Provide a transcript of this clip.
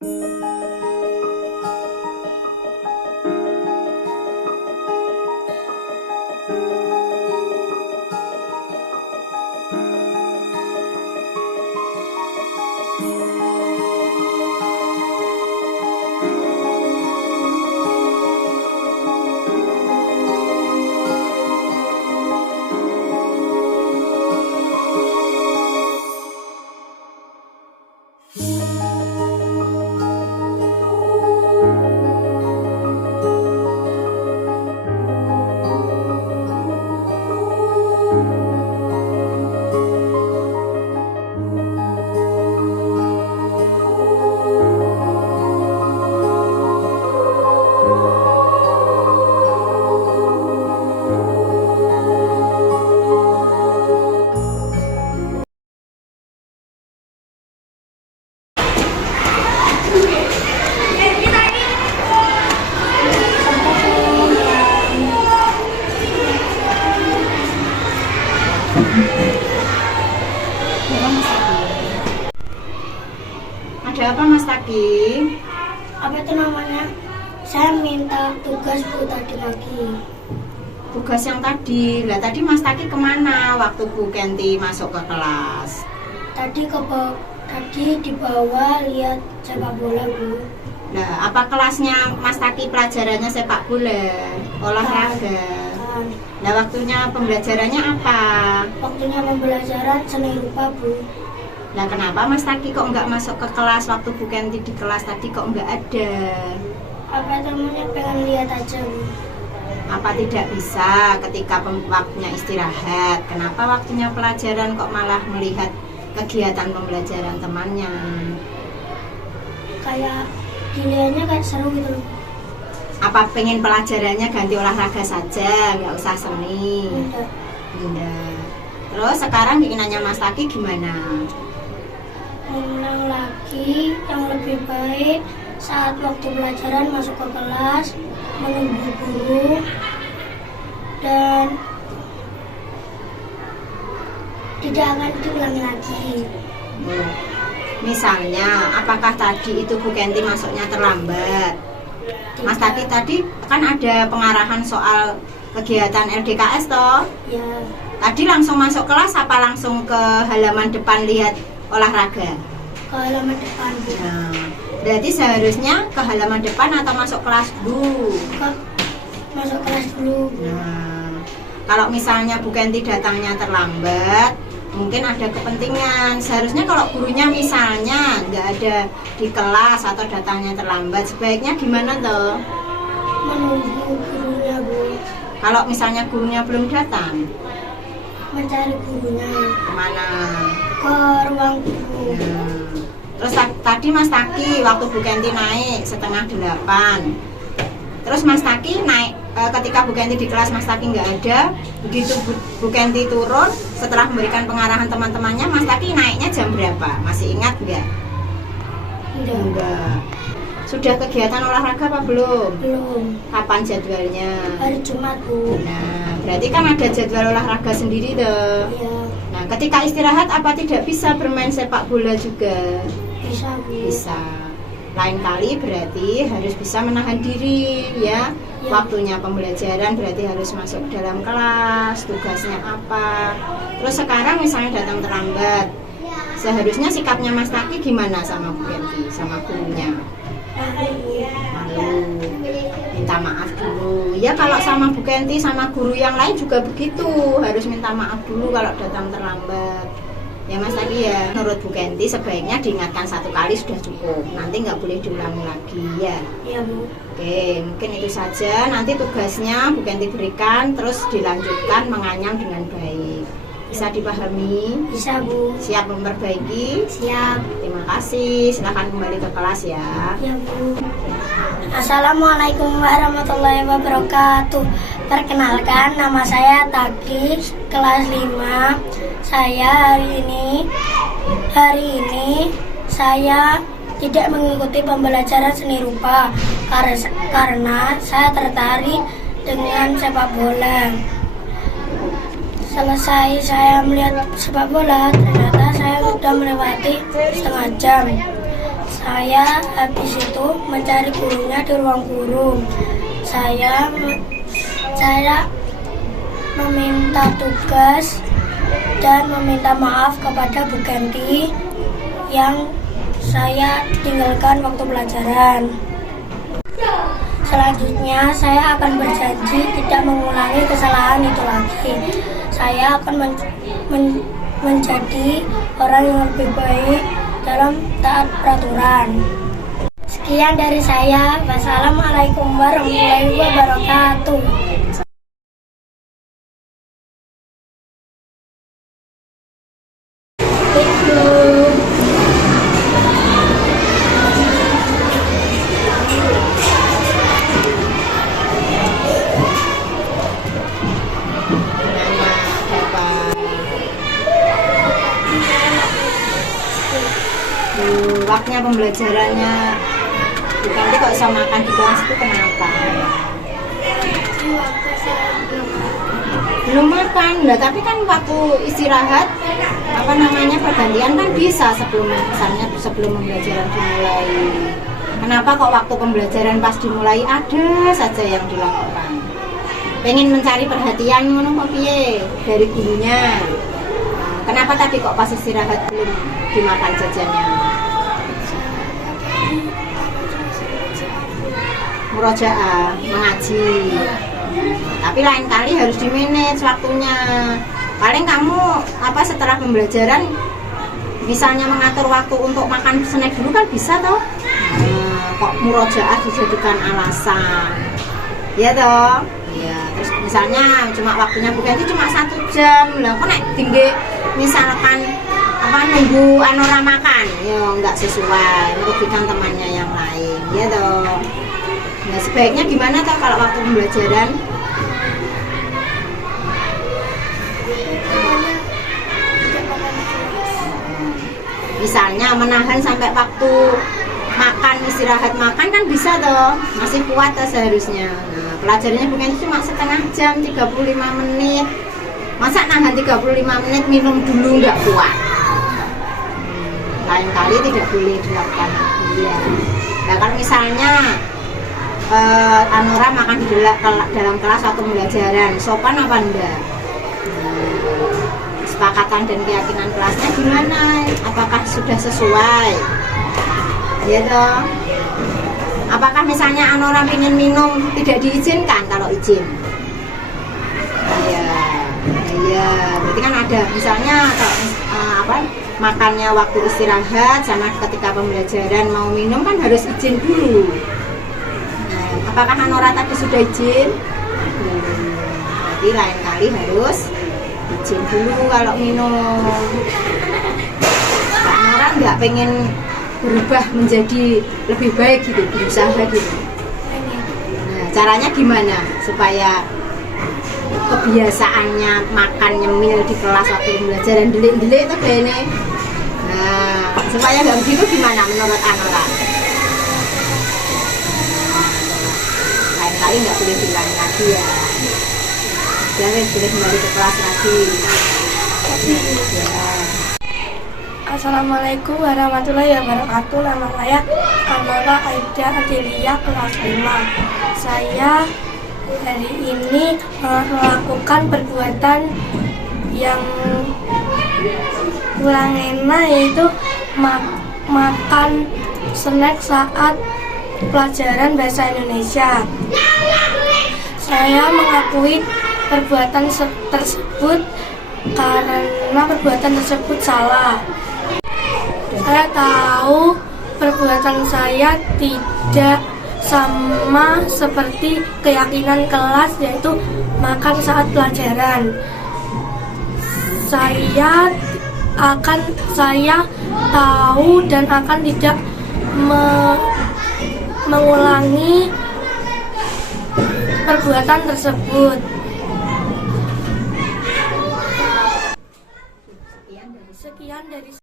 Ada apa Mas Taki? Apa itu namanya? Saya minta tugas Bu tadi pagi. Tugas yang tadi, lah tadi Mas Taki kemana waktu Bu Kenti masuk ke kelas? Tadi di bawah lihat sepak bola Bu. Nah, apa kelasnya Mas Taki pelajarannya sepak bola, olahraga? Nah, waktunya pembelajarannya apa? Waktunya pembelajaran seni rupa Bu. Nah, kenapa Mas Taki kok nggak masuk ke kelas waktu Bu Kenti di kelas tadi kok nggak ada? Apa namanya, pengen lihat aja Bu. Apa tidak bisa ketika waktunya istirahat? Kenapa waktunya pelajaran kok malah melihat kegiatan pembelajaran temannya? Kayak dilihatnya kayak seru gitu loh. Apa pengen pelajarannya ganti olahraga saja, nggak usah seni? Enggak. Terus sekarang keinginannya Mas Taki gimana? Mengulang lagi yang lebih baik saat waktu pelajaran, masuk ke kelas, menunggu guru, dan tidak akan diulangi lagi. Misalnya, apakah tadi itu Bu Kenti masuknya terlambat? Mas Taki tadi kan ada pengarahan soal kegiatan LDKS toh? Ya, Tadi langsung masuk kelas apa langsung ke halaman depan lihat olahraga? ke halaman depan Bu. Nah, berarti seharusnya ke halaman depan atau masuk kelas dulu? Masuk kelas dulu. Nah, kalau misalnya Bu Kenti datangnya terlambat, mungkin ada kepentingan. Seharusnya kalau gurunya misalnya nggak ada di kelas atau datangnya terlambat, sebaiknya gimana toh? Menunggu gurunya Bu. Kalau misalnya gurunya belum datang, Mencari gurunya kemana? ke ruang guru. Terus tadi Mas Taki waktu Bu Kenti naik 7:30. Terus Mas Taki naik ketika Bu Kenti di kelas Mas Taki nggak ada. Begitu Bu Kenti turun setelah memberikan pengarahan teman-temannya, Mas Taki naiknya jam berapa? Masih ingat nggak? Enggak. Sudah kegiatan olahraga apa belum? Belum. Kapan jadwalnya? Hari Jumat Bu. Nah, berarti kan ada jadwal olahraga sendiri tuh. Iya. Nah, ketika istirahat apa tidak bisa bermain sepak bola juga? Bisa Bu. Bisa. Lain kali berarti harus bisa menahan diri ya. Ya. Waktunya pembelajaran berarti harus masuk ke dalam kelas, tugasnya apa. Terus sekarang misalnya datang terlambat, seharusnya sikapnya Mas Taki gimana sama Bu Kenti, sama gurunya? Malu, minta maaf dulu. Ya kalau sama Bu Kenti, sama guru yang lain juga begitu, harus minta maaf dulu kalau datang terlambat. Ya Mas Taki ya, menurut Bu Kenti sebaiknya diingatkan 1 kali sudah cukup. Nanti nggak boleh diulangi lagi ya. Iya Bu. Oke, mungkin itu saja. Nanti tugasnya Bu Kenti berikan, terus dilanjutkan menganyam dengan baik. Bisa dipahami? Bisa Bu. Siap memperbaiki? Siap. Terima kasih. Silakan kembali ke kelas ya. Ya Bu. Assalamualaikum warahmatullahi wabarakatuh. Perkenalkan, nama saya Taki, kelas 5. Saya hari ini saya tidak mengikuti pembelajaran seni rupa karena saya tertarik dengan sepak bola. Selesai saya melihat sepak bola, ternyata saya sudah melewati setengah jam. Saya habis itu mencari gurunya di ruang guru. Saya meminta tugas dan meminta maaf kepada Bu Kenti yang saya tinggalkan waktu pelajaran. Selanjutnya saya akan berjanji tidak mengulangi kesalahan itu lagi. Saya akan menjadi orang yang lebih baik dalam taat peraturan. Sekian dari saya. Wassalamualaikum warahmatullahi wabarakatuh. Waktunya pembelajarannya bukan kok bisa makan di kelas itu kenapa? Belum makan lah, tapi kan waktu istirahat pergantian kan bisa sebelum pembelajaran dimulai. Kenapa kok waktu pembelajaran pas dimulai ada saja yang dilakukan? Pengen mencari perhatian ngono kok piye dari gurunya. Kenapa tadi kok pas istirahat belum dimakan jajannya? Murojaah, mengaji. Tapi lain kali harus di-manage waktunya. Paling kamu setelah pembelajaran misalnya mengatur waktu untuk makan snack dulu kan bisa toh. Kok murojaah dijadikan alasan. Ya toh? Ya, terus misalnya cuma waktunya bukan itu cuma 1 jam. Lah kok nek tinggi misalkan nunggu Anora makan, ya nggak sesuai, merugikan temannya yang lain. Ya toh. Nah, sebaiknya gimana toh kalau waktu pembelajaran? Misalnya menahan sampai waktu makan, istirahat makan kan bisa toh, masih kuat toh seharusnya. Nah, pelajarannya bukan cuma setengah jam, 35 menit. Masa nahan 35 menit minum dulu nggak kuat? Lain kali tidak boleh dilakukan. Iya. Nah, kalau misalnya Anora makan di dalam kelas waktu pembelajaran, sopan apa enggak? Kesepakatan dan keyakinan kelasnya gimana? Apakah sudah sesuai? Ya toh. Apakah misalnya Anora ingin minum tidak diizinkan kalau izin? Iya, berarti kan ada misalnya makannya waktu istirahat sama ketika pembelajaran mau minum kan harus izin dulu. Apakah Anora tadi sudah izin? Berarti lain kali harus izin dulu kalau minum. Anora nggak pengen berubah menjadi lebih baik gitu, berusaha gitu. Nah, caranya gimana supaya kebiasaannya makan nyemil di kelas waktu pembelajaran delik-delik itu kayaknya. Nah, supaya nggak begitu gimana menurut Anora? Kali nggak boleh diulangi lagi ya. Jangan boleh kembali ke kelas lagi. Ya. Assalamualaikum warahmatullahi wabarakatuh. Nama saya Anora Aida Adelia, kelas 5. Saya hari ini melakukan perbuatan yang kurang enak, yaitu makan snack saat pelajaran bahasa Indonesia. Saya mengakui perbuatan tersebut karena perbuatan tersebut salah. Saya tahu perbuatan saya tidak sama seperti keyakinan kelas, yaitu makan saat pelajaran. Saya tahu dan akan tidak mengulangi perbuatan tersebut. Sekian dari